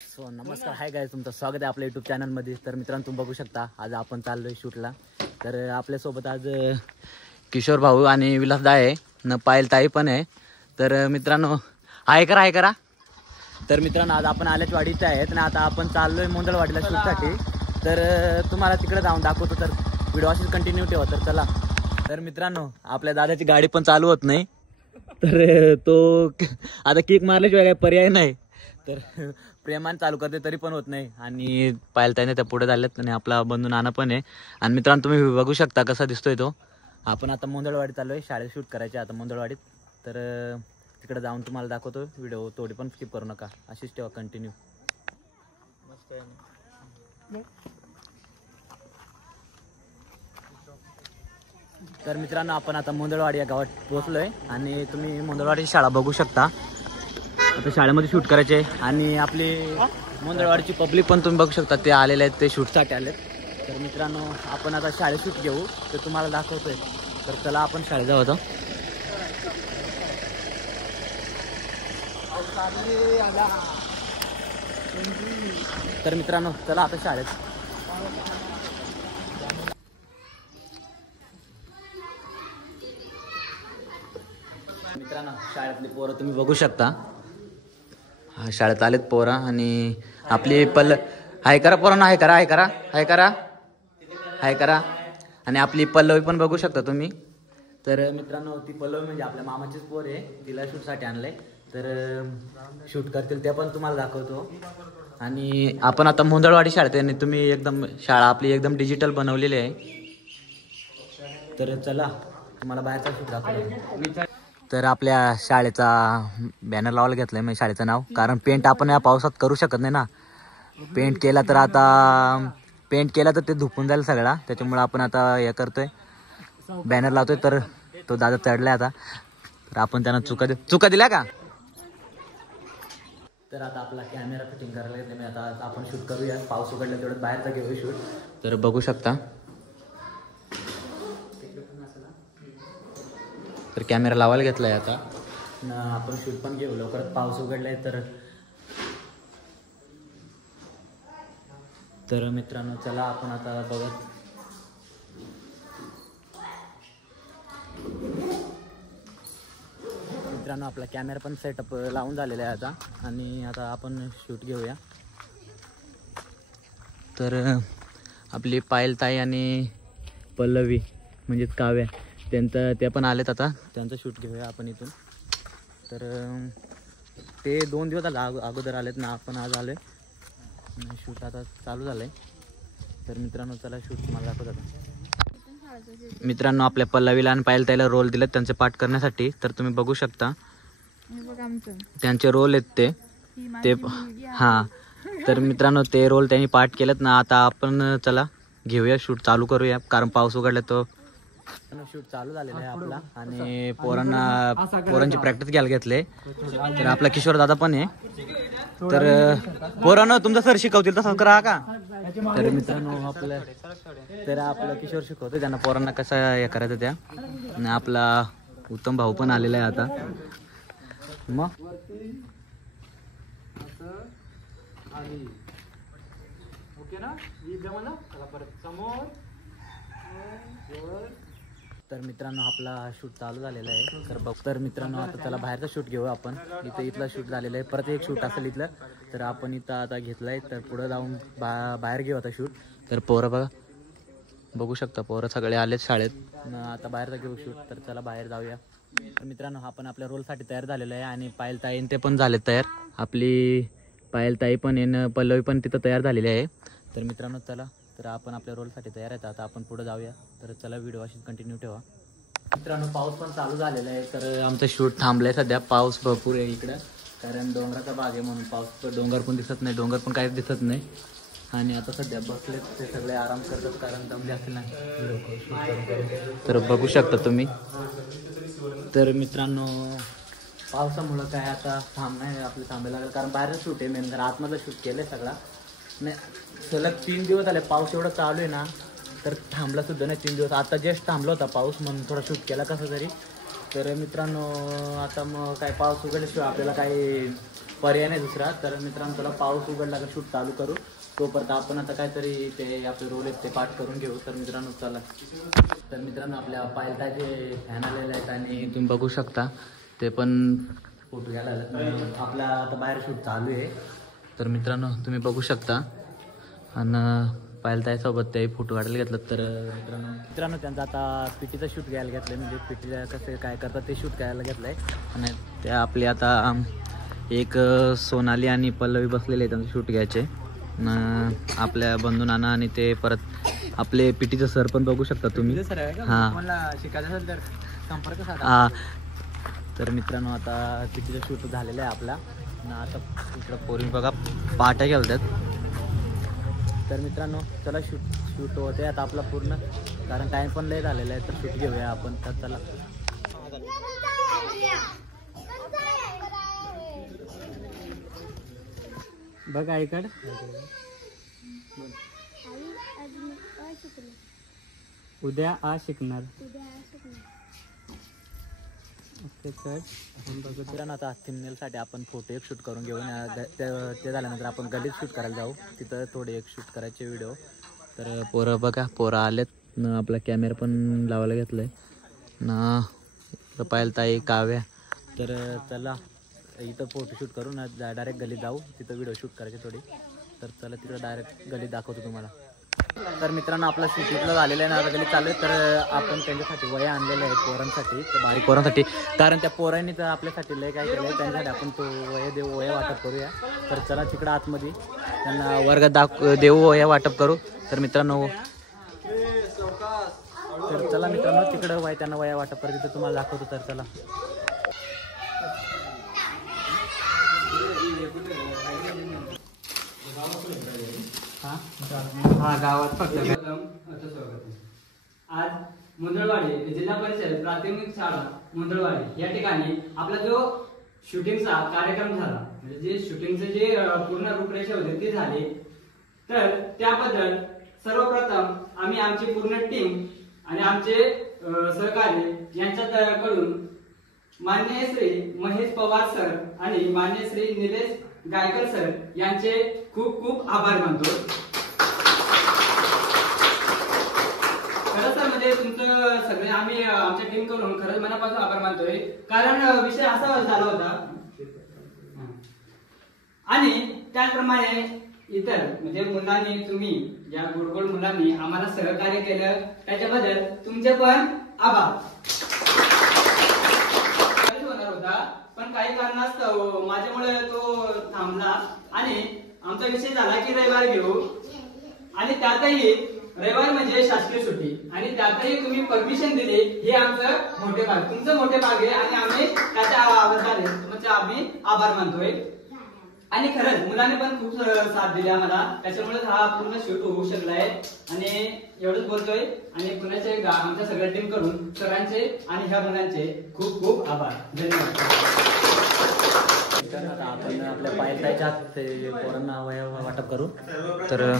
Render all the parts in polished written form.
नमस्कार, hi guys, तुमचं स्वागत आहे आपल्या यूट्यूब चॅनलमध्ये. तर मित्रांनो, तुम्ही बघू शकता आज आपण चाललोय शूटला. तर आपल्यासोबत आज किशोर भाऊ आणि विलासदा आहे न पायल ताई पण आहे. तर मित्रांनो, हाय करा. तर मित्रांनो, आज आपण आल्याच वाडीचे आहेत आणि आता आपण चाललोय मोंदळवाडीला शूटसाठी. तर तुम्हाला तिकडे जाऊन दाखवतो. तर व्हिडिओ अशीच कंटिन्यू ठेवा. तर चला. तर मित्रांनो, आपल्या दादाची गाडी पण चालू होत नाही, तर तो आता किक मारल्याशिवाय काही पर्याय नाही. तर प्रेमाने चालू करते तरी पण होत नाही. आणि पायलताईने त्या पुढे झाल्यात आणि आपला बंधू नाना पण आहे. आणि मित्रांनो, तुम्ही बघू शकता कसा दिसतोय तो. आपण आता मोंदळवाडीत चाललोय, शाळेत शूट करायचे आता मोंदळवाडीत. तर तिकडे जाऊन तुम्हाला दाखवतो. व्हिडिओ थोडी पण स्किप करू नका, अशीच ठेवा कंटिन्यू. तर मित्रांनो, आपण आता मोंदळवाडी या गावात पोहोचलोय आणि तुम्ही मोंदळवाडीची शाळा बघू शकता. आता शाळेमध्ये शूट करायचे आणि आपली मोंदळवाडीची पब्लिक पण तुम्ही बघू शकता, ते आलेले आहेत, ते शूटसाठी आलेत. तर मित्रांनो, आपण आता शाळेत शूट घेऊ, ते तुम्हाला दाखवतोय. तर चला आपण शाळेत जाऊ आता. तर मित्रांनो, चला आता शाळेत. मित्रांनो, शाळेतली पोरं तुम्ही बघू शकता. शाळेत आलेत पोरा आणि आपली हाय करा पोरांना, हाय करा. आणि आपली पल्लवी पण बघू शकता तुम्ही. तर मित्रांनो, ती पल्लवी म्हणजे आपल्या मामाचीच पोर आहे, तिला शूटसाठी आणलंय. तर शूट करतील ते पण तुम्हाला दाखवतो. आणि आपण आता मोंदळवाडी शाळेत आहे आणि तुम्ही एकदम शाळा आपली एकदम डिजिटल बनवलेली आहे. तर चला, तुम्हाला बाहेरचा शूट दाखवतो. तर आपल्या शाळेचा बॅनर लावायला घेतलाय, म्हणजे शाळेचं नाव. कारण पेंट आपण या पावसात करू शकत नाही ना. पेंट केला तर ते धुपून जाईल सगळा. त्याच्यामुळे आपण आता हे करतोय, बॅनर लावतोय. तर तो दादा चढलाय आता. तर आपण त्यांना चुका दिल्या का. तर आता आपला कॅमेरा फिटिंग करायला घेतला. आता आपण शूट करूया. पाऊस उघडला तेवढं बाहेरचा घेऊ शूट. तर बघू शकता. तर कॅमेरा लावायला घेतलाय आता. आपण शूट पण घेऊ लवकरात. पाऊस उघडलाय तर मित्रांनो, चला आपण आता बघत. मित्रांनो, आपला कॅमेरा पण सेटअप लावून झालेला आहे आता. आणि आता आपण शूट घेऊया. तर आपली पायलताई आणि पल्लवी म्हणजेच काव्या, ते पण आलेत आता. त्यांचं शूट घेऊया आपण इथून. तर ते 2 दिवस अगोदर आलेत ना, आपण आज आलोय. शूट आता चालू झालंय. तर मित्रांनो, चला शूट तुम्हाला दाखवत आता. मित्रांनो, आपल्या पल्लवीला आणि पायलताईला रोल दिलेत त्यांचे पाठ करण्यासाठी. तर तुम्ही बघू शकता त्यांचे रोल आहेत ते हां. तर मित्रांनो, ते रोल त्यांनी पाठ केलेत ना. आता आपण चला घेऊया शूट चालू करूया, कारण पाऊस उघडला. तो शूट चालू झालेला आहे आपला. आणि पोरांची प्रॅक्टिस घ्यायला घेतले. तर आपला किशोर दादा पण आहे. तर पोरांनो, तुमचा सर शिकवतील तसं करा का. तर मित्रांनो, आपलं किशोर शिकवतो त्यांना पोरांना कसं हे करायचं त्या. आणि आपला उत्तम भाऊ पण आलेला आहे आता. मग तर मित्रांनो, आपला शूट चालू झालेला आहे. तर मित्रांनो, आता त्याला बाहेरचा शूट घेऊ आपण. इथला शूट झालेला आहे. परत एक शूट असेल इथलं. तर आपण इथं आता घेतलाय. तर पुढं जाऊन बाहेर घेऊ आता शूट. तर पोरं बघू शकता, पोरं सगळे आलेत शाळेत. आता बाहेरचा घेऊ शूट. तर चला बाहेर जाऊया. तर मित्रांनो, आपण आपल्या रोलसाठी तयार झालेलं आहे. आणि पायलताई ते पण झालेत तयार. आपली पायलताई पण आहे, पल्लवी पण तिथं तयार झालेली आहे. तर मित्रांनो, चला. तर आपण आपल्या रोलसाठी तयार आहेत. आता आपण पुढे जाऊया. तर चला, व्हिडिओ अशी कंटिन्यू ठेवा. मित्रांनो, पाऊस पण चालू झालेला आहे. तर आमचं शूट थांबलंय सध्या. पाऊस भरपूर आहे इकडं, कारण डोंगराचा भाग आहे म्हणून. पाऊस डोंगर पण दिसत नाही, डोंगर पण काहीच दिसत नाही. आणि आता सध्या बसलेत ते सगळे आराम करतात, कारण दमले असतील ना. तर बघू शकता तुम्ही. तर मित्रांनो, पावसामुळं काय आता आपलं थांबायला लागलं, कारण बाहेरच शूट आहे मेन. आतमधलं शूट केलंय सगळा. नाही, सलग 3 दिवस झाले पाऊस एवढा चालू आहे ना. तर थांबला सुद्धा नाही 3 दिवस. आता जस्ट थांबला होता पाऊस, म्हणून थोडा शूट केला कसं तरी. तर मित्रांनो, आता मग काय पाऊस उघडल्याशिवाय आपल्याला काही पर्याय नाही दुसरा. तर मित्रांनो चला पाऊस उघडला का शूट चालू करू. तोपर्यंत आपण आता काहीतरी ते आपले रोल आहेत ते पाठ करून घेऊ. तर मित्रांनो चला. तर मित्रांनो आपल्या पायलटाचे फॅन आलेले आहेत आणि तुम्ही बघू शकता ते पण फोटो घ्यायला आले. आपला आता बाहेर शूट चालू आहे. तर मित्रांनो तुम्ही बघू शकता आणि पायलताईसोबत ते फोटो काढायला घेतलं. तर मित्रांनो त्यांचं आता पिटीचं शूट घ्यायला घेतलं आहे. म्हणजे पिटीला कसं काय करतात ते शूट घ्यायला घेतलं आहे. आणि ते आपले आता एक सोनाली आणि पल्लवी बसलेले आहेत त्यांचं शूट घ्यायचे. आपल्या बंधू नाना आणि ते परत आपले पिटीचं सर पण बघू शकता तुम्ही. हां शिकायचं असेल तर संपर्क साधा. तर मित्रांनो आता पिटीचं शूट झालेलं आहे आपला. आता इकडं पोरी बघा पाट्या घालतात. तर मित्रांनो चला शूट होते आता आपला पूर्ण, कारण टाईम पण लय झालेला आहे. तर शूट घेऊया आपण. तर चला. बघ आईकड उद्या आ शिकणार. आता थिमनेलसाठी आपण फोटो एक शूट करून घेऊन ते झाल्यानंतर आपण गलीत शूट करायला जाऊ. तिथं थोडे एक शूट करायचे व्हिडिओ. तर पोरं बघा पोरं आलेत. आपला कॅमेरा पण लावायला घेतलाय ना. पायलताई काव्या. तर चला इथं फोटोशूट करून डायरेक्ट गलीत जाऊ. तिथं व्हिडिओ शूट करायचे थोडी. तर चला तिकडं डायरेक्ट गलीत दाखवतो तुम्हाला. तर मित्रांनो आपला शूट इथलं झालेलं आहे ना. आता गलीत चालू आहे. तर आपण त्यांच्यासाठी वया आणलेल्या आहेत पोरांसाठी, त्या बारीक पोरांसाठी. कारण त्या पोरांनी तर आपल्यासाठी लय काय केलं आहे. त्यांच्यासाठी आपण तो वया वाटप करूया. तर चला तिकडं आतमध्ये त्यांना वर्गात देऊ वया वाटप करू. तर मित्रांनो तर चला मित्रांनो तिकडं त्यांना वया वाटप करू. तिथं तुम्हाला दाखवतो. तर चला. हा गावात फक्त आज मुंदळवाडी जिल्हा परिषद प्राथमिक शाळा मुंदळवाडी या ठिकाणी आपला जो शूटिंगचा कार्यक्रम झाला, म्हणजे जे शूटिंगचे जे पूर्ण रूपरेषा होते ते झाले. तर त्याबद्दल सर्वप्रथम आम्ही आमची पूर्ण टीम आणि आमचे सहकारी यांच्याकडून माननीय श्री महेश पवार सर आणि माननीय श्री निलेश गायकर सर यांचे खूप खूप आभार मानतो. खरं सर म्हणजे तुमचं सगळे आम्ही आमच्या टीम कडून खरंच मनापासून आभार मानतोय. कारण विषय असा झाला होता आणि त्याचप्रमाणे इतर म्हणजे मुलांनी तुम्ही या गोडगोड मुलांनी आम्हाला सहकार्य केलं त्याच्याबद्दल तुमचे पण आभार. होणार होता पण काही कारणास्तव माझ्यामुळे तो थांबला आणि आमचा विषय झाला की रविवार घेऊ. आणि त्यातही रविवार म्हणजे शासकीय सुट्टी आणि त्यातही तुम्ही परमिशन दिली हे आमचं मोठे भाग, तुमचं मोठे भाग आहे आणि आम्ही त्याच्या आम्ही आभार मानतोय. आणि खरंच मुलांनी पण खूप साथ दिली आम्हाला. त्याच्यामुळे हा पूर्ण शूट होऊ शकलाय. आणि एवढंच बोलतोय आणि पुण्याचे आमच्या सगळ्या टीम कडून सरांचे आणि ह्या मुलांचे खूप खूप आभार. धन्यवाद. आपण आपल्या पायलताईच्या पोरांना वया वाटप करू. तर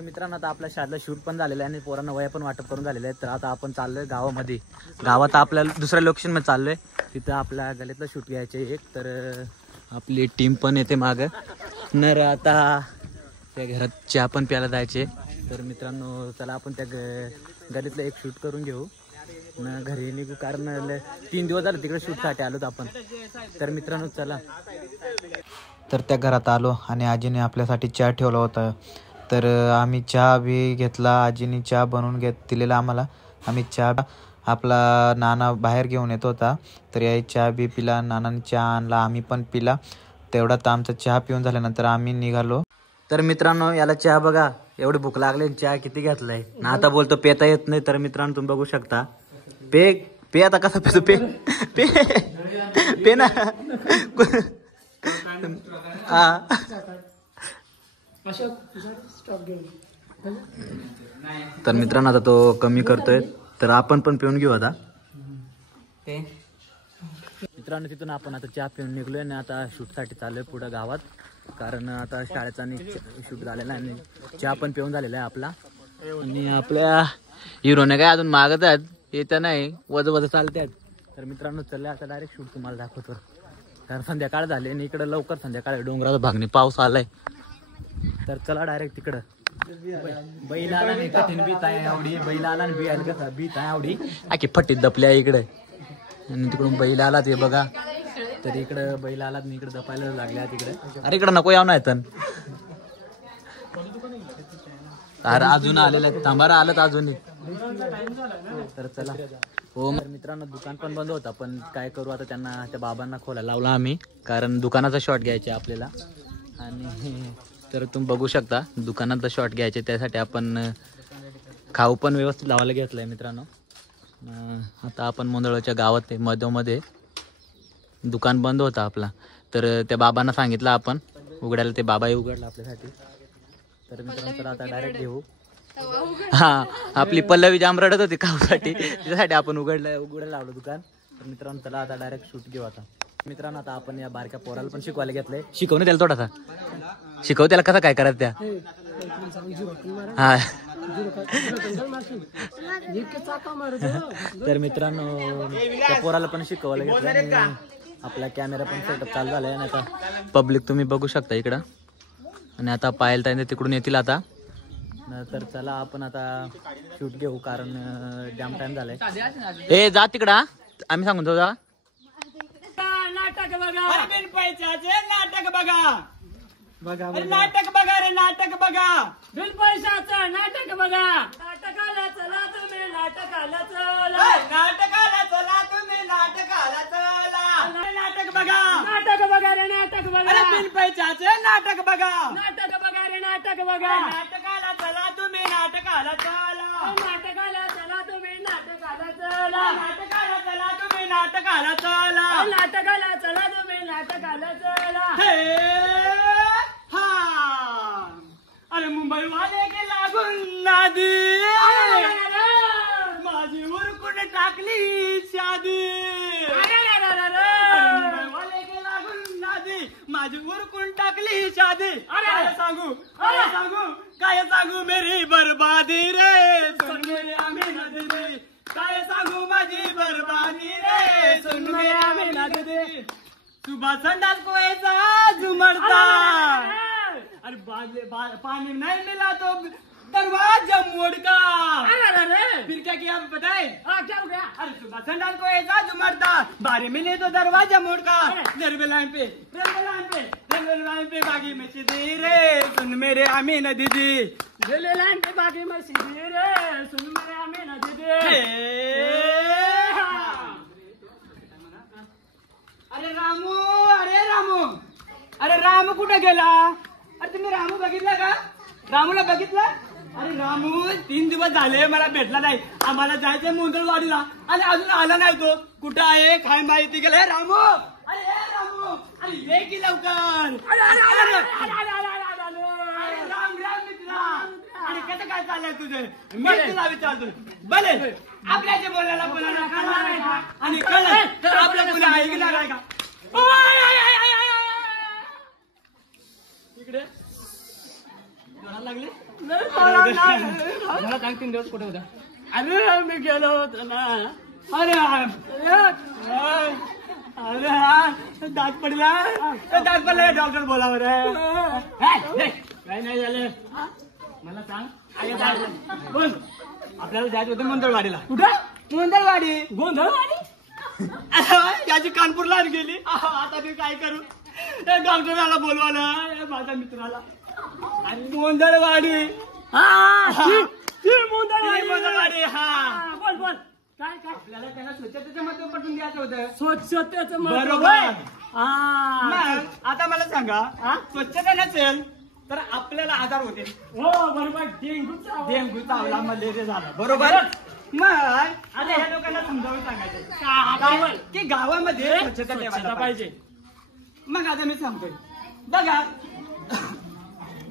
मित्रांनो आता आपल्या शाळेला शूट पण झालेलं आहे आणि पोरांना वया पण वाटप करून झालेलं आहे. तर आता आपण चाललोय गावामध्ये. गावात आपल्याला दुसऱ्या लोकेशन मध्ये चाललोय. तिथं आपल्या गलीतलं शूट घ्यायचे एक. तर आपली टीम पण येते मागं. नर आता त्या घरात चहा पण प्यायला जायचे. तर मित्रांनो चला आपण त्या गलीतलं एक शूट करून घेऊ न घरी निघू. कारण 3 दिवस झाले तिकडे शूटसाठी आलोत आपण. तर मित्रांनो चला. तर त्या घरात आलो आणि आजीने आपल्यासाठी चहा ठेवला होता. तर आम्ही चहा बी घेतला. आजीने चहा बनवून दिलेला आम्हाला. आम्ही चहा आपला नाना बाहेर घेऊन येत होता तर याही चहा बी पिला. नानाने चहा आणला, आम्ही पण पिला. तेवढ्यात आमचा चहा पिऊन झाल्यानंतर आम्ही निघालो. तर मित्रांनो याला चहा बघा, एवढी भूक लागली, चहा किती घेतलाय ना. आता बोलतो पेता येत नाही. तर मित्रांनो तुम्ही बघू शकता. पे आता कसा पितो पे पे पे ना तर मित्रांनो आता तो कमी करतोय तर आपण पण पिऊन घेऊ आता. मित्रांनो तिथून आपण आता चहा पिऊन निघलोय आणि आता शूटसाठी चाललोय पुढं गावात, कारण आता शाळेचा शूट झालेला आहे आणि चहा पण पिऊन झालेला आहे आपला. आणि आपल्या हिरोने काय अजून मागत आहेत, येत्या नाही वज चालतात. तर मित्रांनो चला आता डायरेक्ट शूट तुम्हाला दाखवतो, कारण संध्याकाळ झाली आणि इकडं लवकर संध्याकाळ डोंगराचा भागणी पाऊस आलाय. तर चला डायरेक्ट तिकडं. बैल आला नाही कठीण बीत आहे आवडी, बैल आला आणि बी आलं कसं बीत आहे आवडी आखी फटीत दपल्या इकडे. आणि तिकडून बैल आला ते बघा, तर इकडं बैल आला मी इकडे दपायला लागल्या तिकडे. अरे इकडं नको यावं नाही तर अरे अजून आलेलं आहे, थांबारा आलं अजून. तर चला हो मित्रांनो, दुकान पण बंद होता पण काय करू आता, त्यांना त्या बाबांना खोलायला लावला आम्ही, कारण दुकानाचा शॉट घ्यायचा आपल्याला. आणि तर तुम्ही बघू शकता दुकानाचा शॉट घ्यायचे, त्यासाठी आपण खाऊ पण व्यवस्थित लावायला घेतलाय मित्रांनो. आता आपण मोंदळच्या गावात आहे, मधोमध्ये दुकान बंद होता आपला, तर त्या बाबांना सांगितलं आपण उघडायला, ते बाबाही उघडला आपल्यासाठी. तर मित्रांनो तर आता डायरेक्ट घेऊ. हा आपली पल्लवी जाम रडत होती खाऊसाठी, त्याच्यासाठी आपण उघडायला लावलं दुकान. तर मित्रांनो चला आता डायरेक्ट शूट घेऊ आता. मित्रांनो आता आपण या बारक्या पोराला पण शिकवायला घेतलंय, शिकवणे त्याला थोडासा शिकव त्याला कसं काय करायचं त्या. हा तर मित्रांनो त्या पोराला पण शिकवायला घेतलं, आपला कॅमेरा पण सेटअप चालू झालाय. आणि आता पब्लिक तुम्ही बघू शकता इकडं, आणि आता पाहायला ताईने तिकडून येतील आता. तर चला आपण आता शूट घेऊ, कारण जाम टाइम झालाय. ए जा तिकडा, आम्ही सांगून तो जा. नाटक बघा, नाटक बघा, नाटक बघा रे, नाटक बघा, बिन पैशाचं नाटक बघा. नाटकाला चला तुम्ही, नाटकाला चला, नाटकाला चला तुम्ही, नाटकाला चला. नाटक बघा, नाटक बघा रे, नाटक बघा, बिन पैशाचं नाटक बघा, नाटक बघा रे, नाटक बघा. नाटकाला चला तुम्ही, नाटकाला चला, नाटकाला चला तुम्ही, नाटकाला चला, नाटकाला चला तुम्ही, नाटकाला चला, नाटकाला चला तुम्ही, नाटकाला चला. अरे मुंबई वाले के लागून नादी, माझी उरकून टाकली शादी. मुंबई वाले के लागून नादी, माझी उरकून टाकली शादी. काय सांगू, काय सांगू मेरी बर्बादी रे, सुन मेरी आमीना दीदी. काय सांगू माझी बर्बादी रे, सुन मेरी आमीना दीदी. सुबह संडास को ऐसा झुमरता, अरे पानी नहीं मिला तो दरवाजा मोड़का. फिर क्या किया बताए, क्या हो गया. अरे सुबह संडास को ऐसा झुमरता, बारी मिले तो दरवाजा मोड़का. रेलवे लाइन पे, रेलवे लाइन पे, रेलवे लाइन पे बागी में सीधी रे, सुन मेरे आमीना दीदी. रेलवे लाइन पे बागी में सीधी रे, सुन मेरे आमीना दीदी. अरे रामू, अरे रामू, अरे रामू कुठे गेला. अरे तुम्ही रामू बघितला का, रामूला बघितलं. अरे रामू 3 दिवस झाले मला भेटला नाही, आम्हाला जायचंय मोंदळवाडीला आणि अजून आला नाही. तो कुठं आहे काय माहिती गेलं. रामू, अरे रामू, अरे ये की लवकर. राम राम मित्रा, अरे कसं काय चाललंय तुझं. मी तुला विचारतो भले आपल्याचे बोलायला बोलायला कळणार आहे का, आणि कळलं तर आपलं तुला ऐकणार आहे का. इकडे लागले मला सांग 3 दिवस कुठे होता. अरे मी गेलो होतो ना. अरे अरे दात पडला, दात पडला, डॉक्टर बोला बरं. काय नाही झालं मला सांग. बोल, आपल्याला जायचं होतं मोंदळवाडीला. कुठं मोंदळवाडी, गोंधळवाडी. याची कानपूरला गेली. आता मी काय करू, डॉक्टराला बोलवाला माझ्या मित्राला. आणि मोंदळवाडी, मोंदळवाडी. हा बोल बोल, काय काय आपल्याला त्याला स्वच्छतेचं महत्व पटवून द्यायचं होतं. स्वच्छतेचं बरोबर. आता मला सांगा, स्वच्छता नसेल तर आपल्याला आजार होते. हो बरोबर, डेंग्यू चावला, मलेरिया झाला. बरोबर. मग आता या लोकांना समजावून सांगायचं की गावामध्ये स्वच्छता ठेवायला पाहिजे. मग आता मी सांगतोय बघा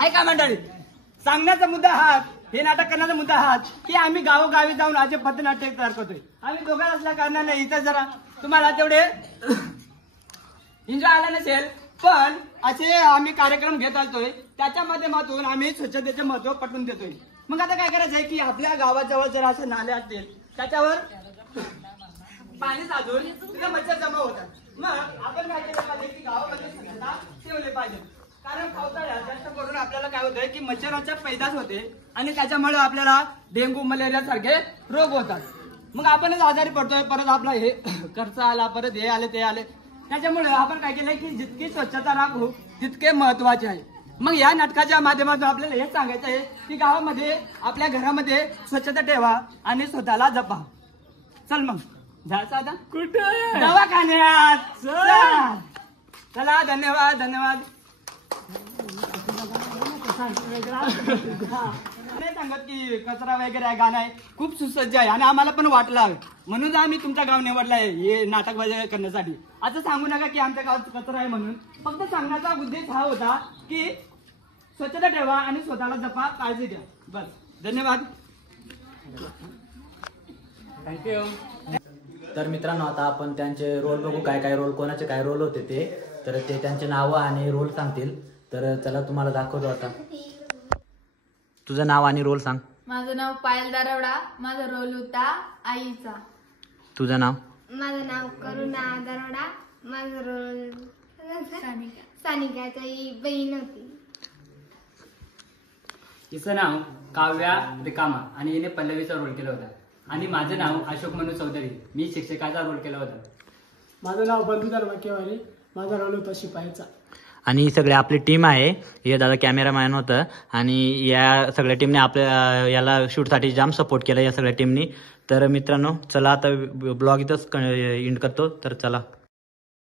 ऐका मंडळी, सांगण्याचा मुद्दा हात, हे नाटक करण्याचा मुद्दा हात की आम्ही गावोगावी जाऊन आज पथनाट्य तयार करतोय. आम्ही दोघं असल्या कारणाने इथं जरा तुम्हाला तेवढे एन्जॉय आला नसेल, पण असे आम्ही कार्यक्रम घेत आलतोय, त्याच्या माध्यमातून आम्ही स्वच्छतेचे महत्व पटवून देतोय. मग आता काय करायचं आहे की आपल्या गावाजवळ जर असे नाले असतील त्याच्यावर पाणी साधून तिथे मच्छर जमा होतात. मग आपण काय केलं पाहिजे की गावामध्ये स्वच्छता ठेवली पाहिजे, कारण पावसाळ्यात जास्त करून आपल्याला काय होतंय की मच्छरांचा पैदास होते आणि त्याच्यामुळे आपल्याला डेंग्यू मलेरिया सारखे रोग होतात. मग आपणच आजारी पडतोय, परत आपला हे खर्च आला, परत हे आले ते आले. त्याच्यामुळे आपण काय केलंय की जितकी स्वच्छता राखू तितके महत्वाचे आहे. मग या नाटकाच्या माध्यमातून आपल्याला हेच सांगायचं आहे की गावामध्ये आपल्या घरामध्ये स्वच्छता ठेवा आणि स्वतःला जपा. चल मग जायचं आता कुठे? दवाखान्यात. चला, धन्यवाद धन्यवाद. नाही सांगत की कचरा वगैरे आहे, गाणं आहे, खूप सुसज्ज आहे आणि आम्हाला पण वाटलं आहे, म्हणून आम्ही तुमचं गाव निवडलं आहे हे नाटक वगैरे करण्यासाठी. असं सांगू नका की आमच्या गावात कचरा आहे म्हणून. फक्त सांगण्याचा उद्देश हा होता की स्वच्छता ठेवा आणि स्वतःला जपा, काळजी घ्या. बस, धन्यवाद. थँक्यू. तर मित्रांनो, आता आपण त्यांचे रोल बघू, काय काय रोल, कोणाचे काय रोल होते ते. तर ते त्यांचे नावं आणि रोल सांगतील. तर चला तुम्हाला दाखवतो आता. तुझं नाव आणि रोल सांग. माझं नाव पायल दारवडा. माझा रोल होता आईचा. तुझं नाव? माझं नाव करुणा दारवडा. माझं रोल सानिकाची बहीण होती. हिचं नाव काव्या रिकामा आणि हिने पल्लवीचा रोल केला होता. आणि माझं नाव अशोक मनू चौधरी, मी शिक्षकाचा रोल केला होता. माझं नाव बंधुधर वाक्यवारी. माझा रोल होता शिपाईचा. आणि ही सगळी आपली टीम आहे. हे दादा कॅमेरामॅन होतं आणि या सगळ्या टीमने आपल्या याला शूटसाठी जाम सपोर्ट केला या सगळ्या टीमनी. तर मित्रांनो, चला आता ब्लॉग इथंच एंड करतो. तर चला.